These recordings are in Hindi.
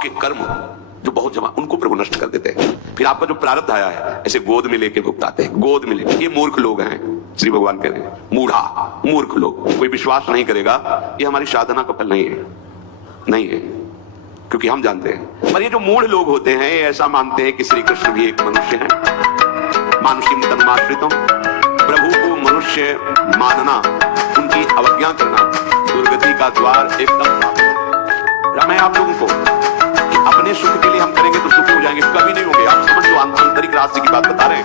आपके कर्म जो बहुत जमा उनको प्रभु नष्ट कर देते हैं। फिर आपका जो प्रारब्ध आया है ऐसे गोद में लेके भुगताते हैं, गोद में लेके। ये मूर्ख लोग हैं, श्री भगवान कह रहे हैं, मूढ़ा मूर्ख लोग। कोई विश्वास नहीं करेगा ये हमारी साधना का फल नहीं है, नहीं है, क्योंकि हम जानते हैं। पर ये जो मूढ़ लोग होते हैं ये ऐसा मानते हैं कि श्री कृष्ण भी एक मनुष्य है, मानुषीम तन्माश्रितम। प्रभु को मनुष्य मानना, उनकी अवज्ञा करना दुर्गति का द्वार एकदम साफ है। मैं आप लोगों को अपने सुख के लिए हम करेंगे तो सुख हो जाएंगे, कभी नहीं होंगे। आप समझ लो, आंतरिक रास्ते की बात बता रहे हैं।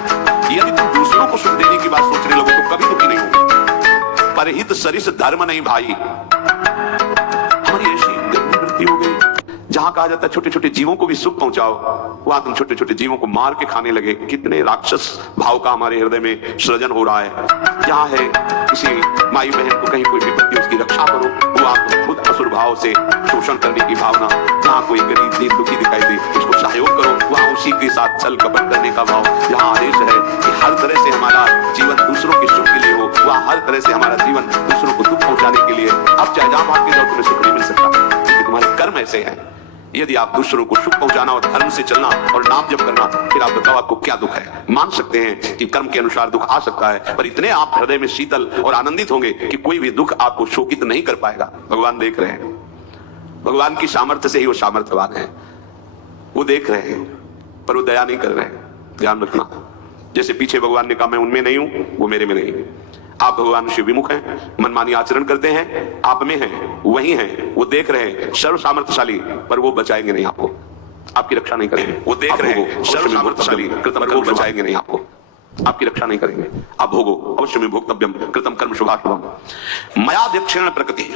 यदि तुम दूसरों को सुख देने की बात सोचने लगो तो कभी दुखी नहीं होंगे। परहित सरिस धर्म नहीं भाई, हमारी ऐसी वृत्ति हो गई। जहां कहा जाता है छोटे छोटे जीवों को भी सुख पहुंचाओ, वहां तुम छोटे छोटे जीवों को मार के खाने लगे। कितने राक्षस भाव का हमारे हृदय में सृजन हो रहा है। जहां है किसी माई बहन को कहीं कोई विपत्ति, उसकी रक्षा करो, वो आप खुद असुर भाव से शोषण करने की भावना। जहां कोई गरीब दीन दुखी दिखाई दे उसको सहयोग करो, वहां उसी के साथ छल कपट करने का भाव। जहां आदेश है कि हर तरह से हमारा जीवन दूसरों के सुख के लिए हो, वहां हर तरह से हमारा जीवन दूसरों को दुख पहुंचाने के लिए। अब चाहे जहां भाग के जाओ तुम्हें सुख नहीं मिल सकता, क्योंकि तुम्हारे कर्म ऐसे हैं। यदि आप दूसरों को सुख पहुंचाना और धर्म से चलना और नाम जप करना, फिर आप बताओ आपको क्या दुख है। मान सकते हैं कि कर्म के अनुसार दुख आ सकता है, पर इतने आप हृदय में शीतल और आनंदित होंगे कि कोई भी दुख आपको शोकित नहीं कर पाएगा। भगवान देख रहे हैं, भगवान की सामर्थ्य से ही वो सामर्थ्यवान है। वो देख रहे हैं पर वो दया नहीं कर रहे हैं। ध्यान रखना, जैसे पीछे भगवान ने कहा मैं उनमें नहीं हूं, वो मेरे में नहीं। आप भगवान से विमुख हैं, मनमानी आचरण करते हैं, आप में हैं, वही हैं। वो देख रहे हैं, सर्व सामर्थ्यशाली, पर वो बचाएंगे नहीं आपको, आपकी रक्षा नहीं करेंगे। वो देख रहे हैं, सर्व सामर्थ्यशाली, पर वो बचाएंगे नहीं आपको, आपकी रक्षा नहीं करेंगे। आप भोगो, अवश्य में भोक्तव्यम कृतम कर्म शुभाशुभम। मयाध्यक्षेण प्रकृति,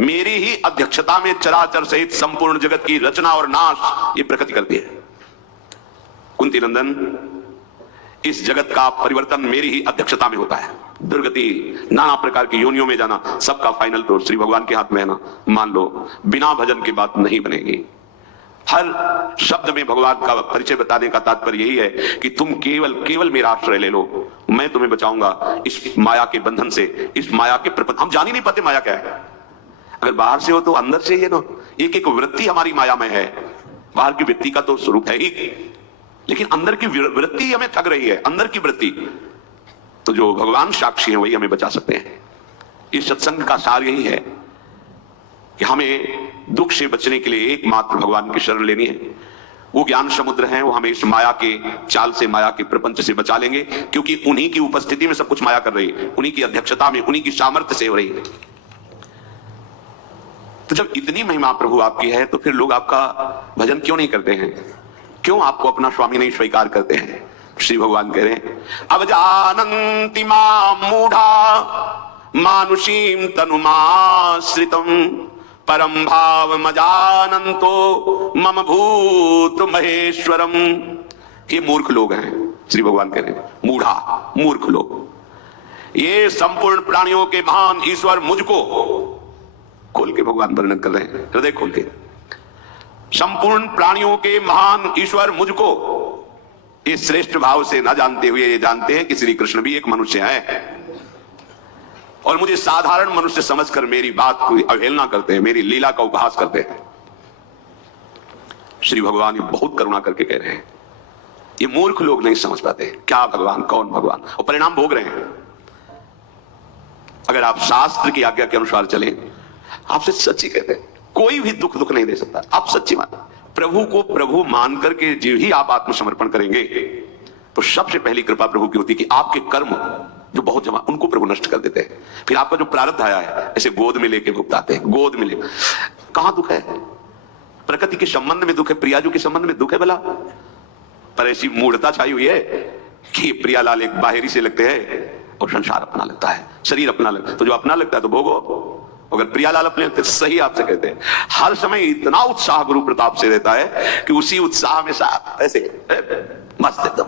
मेरी ही अध्यक्षता में चराचर सहित संपूर्ण जगत की रचना और नाश ये प्रकृति करती है। कुंती नंदन, इस जगत का परिवर्तन मेरी ही अध्यक्षता में होता है। दुर्गति, नाना प्रकार की योनियों में जाना, सबका फाइनल तो श्री भगवान के हाथ में है ना। मान लो बिना भजन की बात नहीं बनेगी। हर शब्द में भगवान का परिचय बताने का तात्पर्य यही है कि तुम केवल मेरा आश्रय ले लो, मैं तुम्हें बचाऊंगा इस माया के बंधन से, इस माया के प्रपंच। हम जान ही नहीं पाते माया क्या है। अगर बाहर से हो तो अंदर से ही है ना। एक एक वृत्ति हमारी माया में है। बाहर की वृत्ति का तो स्वरूप है ही, लेकिन अंदर की वृत्ति हमें ठग रही है, अंदर की वृत्ति। तो जो भगवान साक्षी है वही हमें बचा सकते हैं। इस सत्संग का सार यही है कि हमें दुख से बचने के लिए एकमात्र भगवान की शरण लेनी है। वो ज्ञान समुद्र है, वो हमें इस माया के चाल से, माया के प्रपंच से बचा लेंगे, क्योंकि उन्हीं की उपस्थिति में सब कुछ माया कर रही है, उन्हीं की अध्यक्षता में, उन्हीं की सामर्थ्य से हो रही है। तो जब इतनी महिमा प्रभु आपकी है तो फिर लोग आपका भजन क्यों नहीं करते हैं? क्यों आपको अपना स्वामी नहीं स्वीकार करते हैं? श्री भगवान कह रहे हैं, अब जानन्ति मां मूढ़ा मानुषीम तनुमाश्रितम परम भाव मजानन्तो मम भूत महेश्वरम। ये मूर्ख लोग हैं, श्री भगवान कह रहे हैं, मूढ़ा मूर्ख लोग। ये संपूर्ण प्राणियों के महान ईश्वर मुझको, खोल के भगवान वर्णन कर रहे हैं, हृदय खोल के, संपूर्ण प्राणियों के महान ईश्वर मुझको इस श्रेष्ठ भाव से न जानते हुए ये जानते हैं कि श्री कृष्ण भी एक मनुष्य है, और मुझे साधारण मनुष्य समझकर मेरी बात को अवहेलना करते हैं, मेरी लीला का उपहास करते हैं। श्री भगवान ये बहुत करुणा करके कह रहे हैं, ये मूर्ख लोग नहीं समझ पाते क्या भगवान, कौन भगवान, और परिणाम भोग रहे हैं। अगर आप शास्त्र की आज्ञा के अनुसार चले, आपसे सच्ची कहते हैं, कोई भी दुख नहीं दे सकता। आप सच्ची मान, प्रभु को प्रभु मान करके जो ही आप आत्मसमर्पण करेंगे तो सबसे पहली कृपा प्रभु की होती है कि आपके कर्म जो बहुत जमा उनको प्रभु नष्ट कर देते हैं। फिर आपका जो प्रारब्ध आया है ऐसे गोद में लेके भुगताते हैं, गोद में लेके। कहां दुख है? प्रकृति के संबंध में दुख है, प्रियाजू के संबंध में दुख है भला? पर ऐसी मूढ़ता छाई हुई है कि प्रियालाल एक बाहरी से लगते हैं और संसार अपना लगता है, शरीर अपना लगता है। तो जो अपना लगता है तो भोगो। अगर प्रियालाल अपने लगते, सही आपसे कहते हैं, हर समय इतना उत्साह गुरु प्रताप से रहता है कि उसी उत्साह में ऐसे मस्त एकदम।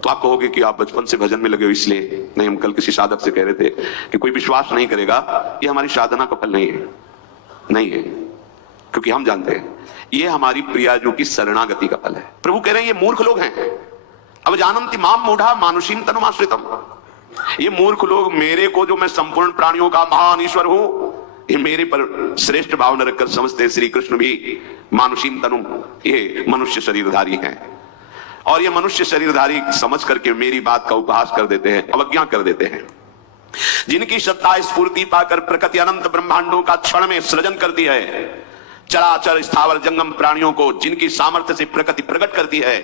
तो आप कहोगे कि आप बचपन से भजन में लगे हो इसलिए। नहीं, हम कल किसी साधक से कह रहे थे कि कोई विश्वास नहीं करेगा ये हमारी साधना का फल नहीं है, नहीं है, क्योंकि हम जानते हैं ये हमारी प्रियाजू की शरणागति का फल है। प्रभु कह रहे हैं ये मूर्ख लोग हैं। अब जानन्ति मां मूढ़ा मानुषीम तनुमाश्रितम, ये मूर्ख लोग मेरे को, जो मैं संपूर्ण प्राणियों का महान ईश्वर हूं, ये मेरे पर श्रेष्ठ भाव न रखकर समझते हैं श्री कृष्ण भी मानुषीम तनु, ये मनुष्य शरीरधारी हैं। और ये मनुष्य शरीरधारी समझ करके मेरी बात का उपहास कर देते हैं, अवज्ञा कर देते हैं। जिनकी सत्ता स्फूर्ति पाकर प्रकृति अनंत ब्रह्मांडों का क्षण में सृजन करती है, चराचर स्थावर जंगम प्राणियों को जिनकी सामर्थ्य से प्रकृति प्रकट करती है,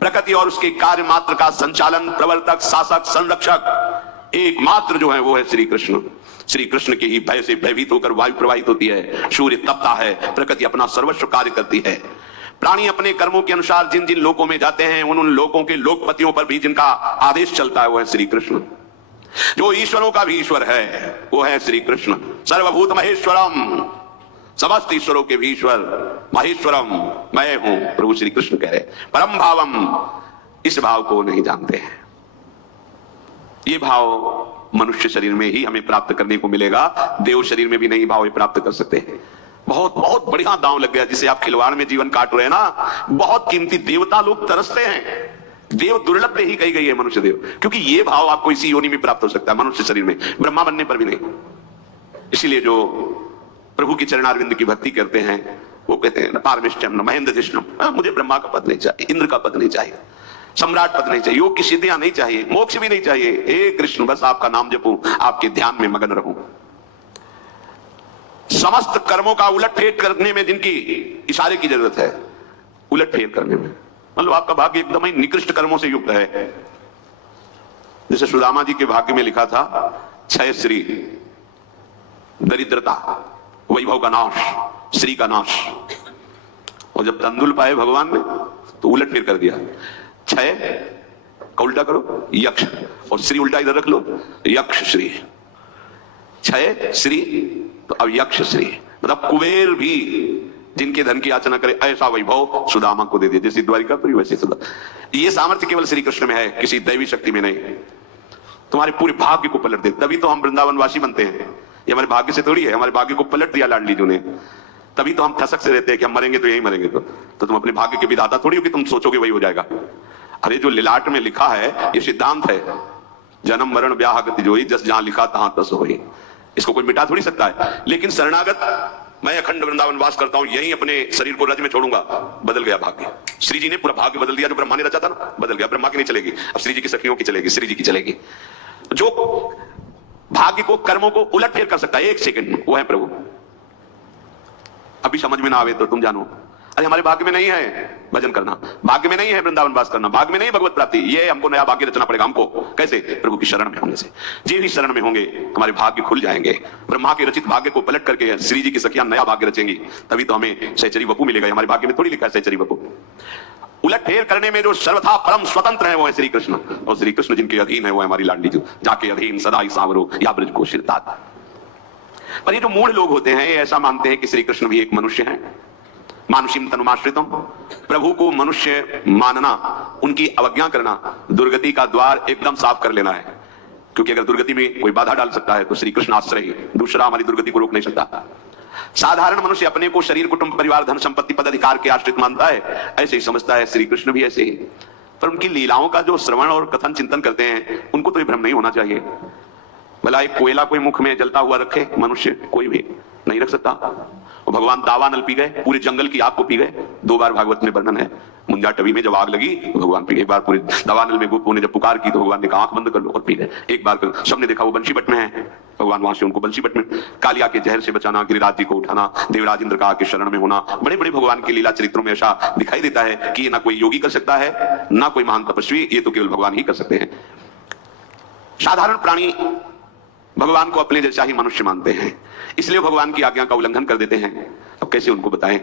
प्रकृति और उसके कार्य मात्र का संचालन, प्रवर्तक, शासक, संरक्षक एकमात्र जो है वो है श्री कृष्ण। श्री कृष्ण के ही भय से भयभीत होकर वायु प्रवाहित होती है, सूर्य तपता है, प्रकृति अपना सर्वस्व कार्य करती है। प्राणी अपने कर्मों के अनुसार जिन जिन लोकों में जाते हैं, उन उन लोकों के लोकपतियों पर भी जिनका आदेश चलता है वो है श्री कृष्ण। जो ईश्वरों का भी ईश्वर है वो है श्री कृष्ण। सर्वभूत महेश्वरम, समस्त ईश्वरों के भी ईश्वर महेश्वरम मैं हूं, प्रभु श्री कृष्ण कह रहे। परम भावम, इस भाव को नहीं जानते हैं। ये भाव मनुष्य शरीर में ही हमें प्राप्त करने को मिलेगा, देव शरीर में भी नहीं भाव प्राप्त कर सकते हैं। बहुत बहुत बढ़िया दांव लग गया, जिसे आप खिलवाड़ में जीवन काट रहे हैं ना, बहुत कीमती देवता लोग तरसते हैं। देव दुर्लभ ही कही गई है मनुष्य देव, क्योंकि ये भाव आपको इसी योनि में प्राप्त हो सकता है, मनुष्य शरीर में, ब्रह्मा बनने पर भी नहीं। इसीलिए जो प्रभु की चरणारविंद की भक्ति करते हैं वो कहते हैं पारमेष्टम न महेंद्र जिष्णुम, मुझे ब्रह्मा का पद नहीं चाहिए, इंद्र का पद नहीं चाहिए, सम्राट पद नहीं चाहिए, योग की सिद्धियां नहीं चाहिए, मोक्ष भी नहीं चाहिए। हे कृष्ण, बस आपका नाम जपूं, आपके ध्यान में मगन रहूं। समस्त कर्मों का उलटफेर करने में जिनकी इशारे की जरूरत है, उलटफेर करने में, मतलब आपका भाग्य एकदम ही निकृष्ट कर्मों से युक्त है। जैसे सुदामा जी के भाग्य में लिखा था क्षय श्री, दरिद्रता, वैभव का नाश, श्री का नाश। और जब तंदुल पाए भगवान ने तो उलटफेर कर दिया, क्षय का उल्टा करो यक्ष, और श्री उल्टा इधर रख लो, यक्ष श्री। क्षय श्री तो अब यक्ष श्री, मतलब कुबेर भी जिनके धन की याचना करे ऐसा वैभव सुदामा को दे दिया, जैसे द्वारिकापुरी वैसे सुदा। ये सामर्थ्य केवल श्री कृष्ण में है, किसी दैवी शक्ति में नहीं। तुम्हारे पूरे भाग्य को पलट दे, तभी तो हम वृंदावनवासी बनते हैं। ये हमारे भाग्य से थोड़ी है, हमारे भाग्य को पलट दिया लाडली जी ने, तभी तो हम ठसक से रहते हैं कि हम मरेंगे तो यही मरेंगे। तो तुम अपने भाग्य के विधाता थोड़ी हो कि तुम सोचोगे वही हो जाएगा। अरे जो लिलाट में लिखा है ये सिद्धांत है, जन्म मरण ब्याह गति जोई, जस जहां लिखा तहां तस होई। इसको कोई मिटा थोड़ी सकता है। लेकिन शरणागत मैं अखंड वृंदावन वास करता हूं, यही अपने शरीर को रज में छोड़ूंगा, बदल गया भाग्य। श्री जी ने पूरा भाग्य बदल दिया, जो ब्रह्मा ने रचा था ना, बदल गया। ब्रह्मा की नहीं चलेगी, अब श्री जी की सखियों की चलेगी, श्री जी की चलेगी। जो भाग्य को, कर्मों को उलट फेर कर सकता है एक सेकंड में, वो है प्रभु। अभी समझ में ना आवे तो तुम जानो, अरे हमारे भाग्य में नहीं है भजन करना, भाग्य में नहीं है वृंदावन वास करना, भाग्य में नहीं भगवत प्राप्ति, ये हमको नया भाग्य रचना पड़ेगा। हमको कैसे? प्रभु की शरण में होने से। जी भी शरण में होंगे हमारे भाग्य खुल जाएंगे। ब्रह्मा के रचित भाग्य को पलट करके श्री जी की सखियां नया भाग्य रचेंगी, तभी तो हमें सहचरी वपु मिलेगा। हमारे भाग्य में थोड़ी लिखा है सहचरी वपु। उलट फेर करने में जो सर्वथा परम स्वतंत्र है वो है श्री कृष्ण, और श्री कृष्ण जिनके अधीन है वो है हमारी लाडली जी, जाके अधीन सदाई सावरो या ब्रज को शिरतात। पर ये जो मूढ़ लोग होते हैं ये ऐसा मानते हैं कि श्री कृष्ण भी एक मनुष्य है। मानुषीम तनुमाश्रितम, प्रभु को मनुष्य मानना, उनकी अवज्ञा करना, दुर्गति का द्वार एकदम साफ कर लेना है। क्योंकि अगर दुर्गति में कोई बाधा डाल सकता है तो श्री कृष्ण आश्रय ही, दूसरा हमारी दुर्गति को रोक नहीं सकता। साधारण मनुष्य अपने को शरीर, कुटुंब, परिवार, धन संपत्ति, पद अधिकार के आश्रित मानता है, ऐसे ही समझता है श्री कृष्ण भी ऐसे ही। पर उनकी लीलाओं का जो श्रवण और कथन चिंतन करते हैं उनको तो ये भ्रम नहीं होना चाहिए। भला एक कोयला कोई मुख में जलता हुआ रखे मनुष्य, कोई भी नहीं रख सकता। और भगवान दावानल पी गए, पूरे जंगल की आग को पी गए। 2 बार भागवत में वर्णन है, मुंजा टवी में जब आग लगी तो भगवान पी गए। एक बार पूरे दावानल में गोपों ने जब पुकार की तो भगवान ने कहा आंख बंद कर लो और पी गए। एक बार सबने देखा वो बंशीबट में है, भगवान वहां से उनको बंशीबट में, कालिया के जहर से बचाना, गिरिराज जी को उठाना, देवराज इंद्र का आके शरण में होना, बड़े बड़े भगवान के लीला चरित्रों में ऐसा दिखाई देता है कि ना कोई योगी कर सकता है, ना कोई महान तपस्वी, ये तो केवल भगवान ही कर सकते हैं। साधारण प्राणी भगवान को अपने जैसा ही मनुष्य मानते हैं, इसलिए भगवान की आज्ञा का उल्लंघन कर देते हैं। अब कैसे उनको बताएं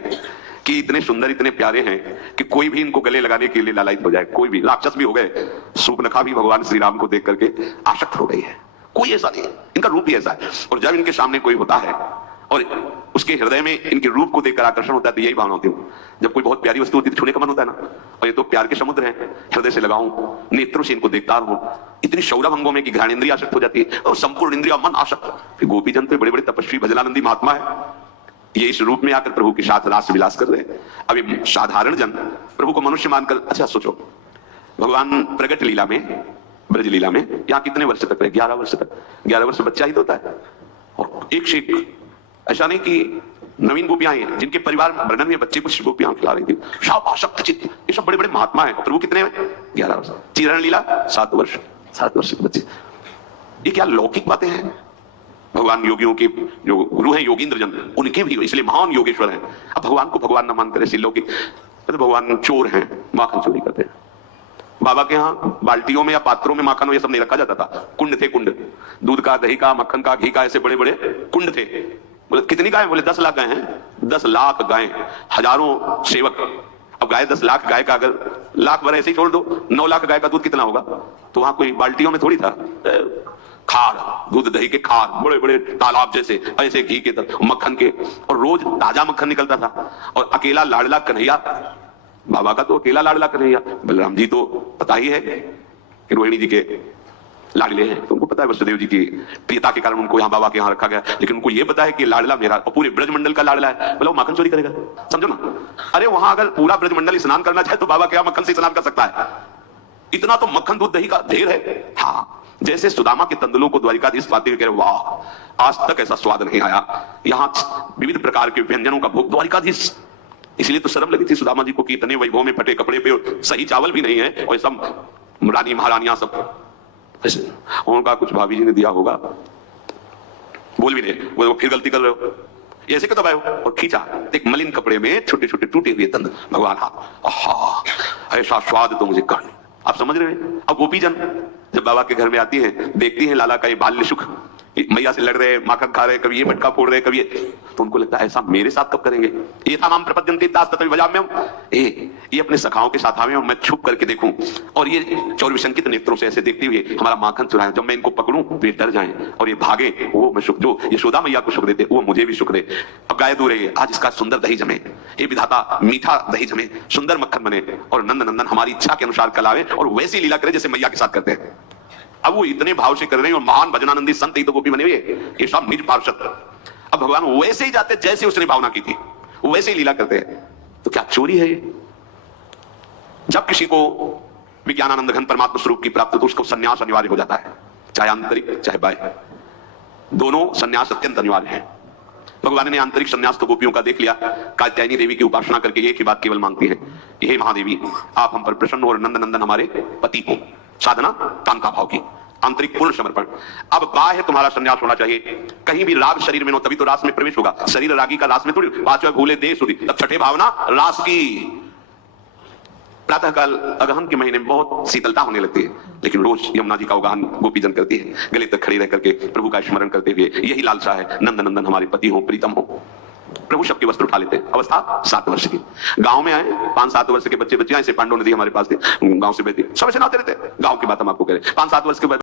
कि इतने सुंदर, इतने प्यारे हैं कि कोई भी इनको गले लगाने के लिए लालायित हो जाए। कोई भी, राक्षस भी हो गए, सूर्पनखा भी भगवान श्री राम को देख करके आसक्त हो गई है। कोई ऐसा नहीं, इनका रूप ही ऐसा है। और जब इनके सामने कोई होता है और उसके हृदय में इनके रूप को देखकर आकर्षण होता है तो यही भावना होती है। जब कोई बहुत प्यारी वस्तु होती है तो छूने का मन होता है ना, और ये तो प्यार के समुद्र है, हृदय से लगाऊं, नेत्रों से इनको देखता रहूं, इतनी सौरभ अंगों में कि घ्राणेन्द्रिय आसक्त हो जाती है और संपूर्ण इंद्रिया मन आसक्त। फिर गोपी जन तो बड़े बड़े तपस्वी भजनानंदी महात्मा है, ये इस रूप में आकर प्रभु के साथ रास विलास कर रहे हैं। अभी साधारण जन प्रभु को मनुष्य मानकर, अच्छा सोचो, भगवान प्रगट लीला में, ब्रज लीला में यहाँ कितने वर्ष तक रहे? 11 वर्ष तक। 11 वर्ष बच्चा ही तो होता है, और एक से एक ऐसा नहीं कि नवीन गोपियां हैं जिनके परिवार में वर्णन में बच्चे कुछ गोपियां खिला रही थी, शाबाशक्त चित्त, ये सब बड़े बड़े महात्मा हैं। प्रभु कितने हैं? 11 वर्ष। चिरण लीला 7 वर्ष, 7 वर्ष के बच्चे। ये क्या लौकिक बातें हैं? भगवान योगियों के जो गुरु हैं योगींद्र जन, उनके भी इसलिए महान योगेश्वर हैं। अब भगवान को भगवान न मानकर ऐसे लौकिक, तो भगवान चोर हैं, माखन चोरी करते हैं। बाबा के यहाँ बाल्टियों में या पात्रों में माखन ये सब नहीं रखा जाता था, कुंड थे, कुंड, दूध का, दही का, मक्खन का, घी का, ऐसे बड़े बड़े कुंड थे। बोले कितनी गाय? बोले 10 लाख गाय हैं। 10 लाख गाय, हजारों सेवक। अब गाय 10 लाख गाय का अगर लाख भर ऐसे ही छोड़ दो, 9 लाख गाय का दूध कितना होगा? तो वहां कोई बाल्टियों में थोड़ी था, खार, दूध दही के खार, बड़े बड़े तालाब जैसे, ऐसे घी के, मक्खन के, और रोज ताजा मक्खन निकलता था। और अकेला लाडला कन्हैया, बाबा का तो अकेला लाडला कन्हैया। बलराम जी तो पता ही है कि रोहिणी जी के लाडले हैं, तो उनको पता है वसुदेव जी की प्रियता के कारण उनको यहाँ बाबा के यहाँ रखा गया। लेकिन उनको ये पता है कि लाडला मेरा और पूरे ब्रजमंडल का लाडला है। बोला वो माखन चोरी करेगा? समझो ना। अरे वहां अगर पूरा ब्रजमंडल स्नान करना चाहे तो बाबा के यहाँ मक्खन से स्नान कर सकता है। इतना तो मक्खन दूध दही का ढेर है। हाँ, जैसे सुदामा के तंदुलों को द्वारिकाधीश पाते हुए कह रहे, वाह आज तक ऐसा स्वाद नहीं आया, यहाँ विविध प्रकार के व्यंजनों का भोग द्वारिकाधीश। इसलिए तो शर्म लगी थी सुदामा जी को कि इतने वैभव में फटे कपड़े पे सही चावल भी नहीं है, और सब रानी महारानियां सब उनका कुछ भाभी जी ने दिया होगा। बोल भी रहे, वो फिर गलती कर रहे हो, ऐसे क्यों दबाए हो? और खींचा एक मलिन कपड़े में छोटे छोटे टूटे हुए तंद, भगवान हाथ, आहा ऐसा स्वाद तो मुझे कर। आप समझ रहे हैं? अब गोपीजन जब बाबा के घर में आती है, देखती है लाला का ये बाल्य सुख, मैया से लड़ रहे, माखन खा रहे, कभी ये मटका फोड़ रहे, कभी ये, तो उनको लगता है ऐसा मेरे साथ कब करेंगे? ये तमाम प्रपद्यन्ते दास तत्व विभजाम्य में ये अपने सखाओं के साथ आवे और मैं छुप करके देखूं, और ये चौरविशंकित नेत्रों से ऐसे देखते हुए हमारा माखन चुराए, जब मैं इनको पकड़ूं तो ये डर जाएं और ये भागे, वो मैं सुख, जो यशोदा मैया को सुख देते वो मुझे भी सुख दे। अब गाय दूर है, आज इसका सुंदर दही जमे, ये विधाता मीठा दही जमे, सुंदर मक्खन बने, और नंद नंदन हमारी इच्छा के अनुसार कलावे और वैसी लीला करे जैसे मैया के साथ करते हैं। अब वो इतने भाव से कर रहे हैं, और महान भजनानंदी संत ही तो गोपी बने हुए, ये सब निज पार्षद। अब भगवान वैसे ही जाते जैसे उसने भावना की थी, वैसे ही लीला करते हैं। तो क्या चोरी है ये? जब किसी को विज्ञानानंद घन परमात्मा स्वरूप की प्राप्ति तो उसको संन्यास अनिवार्य हो जाता है, चाहे आंतरिक चाहे बाह्य, दोनों संन्यास अत्यंत अनिवार्य है। भगवान ने आंतरिक संन्यास तो गोपियों का देख लिया, कात्यायनी देवी की उपासना करके एक ही बात केवल मांगती है, हे महादेवी आप हम पर प्रसन्न हो और नंद नंदन हमारे पति हो, साधना कांता भाव की, आंतरिक पूर्ण समर्पण। अब बाह्य तुम्हारा संन्यास होना चाहिए, कहीं भी राग शरीर में हो तभी तो रास में प्रवेश होगा, शरीर रागी का रास में थोड़ी, पांचवें भूले देह सुधी, तब छठे भावना रास की। प्रातः काल अगहन के महीने में बहुत शीतलता होने लगती है, लेकिन रोज यमुना जी का उगान गोपीजन करती है, गले तक खड़ी रह करके प्रभु का स्मरण करते हुए, यही लालसा है नंद नंदन हमारे पति हो, प्रीतम हो। प्रभु सबके वस्त्र उठा लेते हैं। अवस्था 7 वर्ष की, गांव में आए 5-7 वर्ष के बच्चे बच्चियां ऐसे पांडव नदी हमारे पास थे, गांव से बहती, सब ऐसे नहाते रहते। गांव की बात हम आपको करें, 5-7 वर्ष के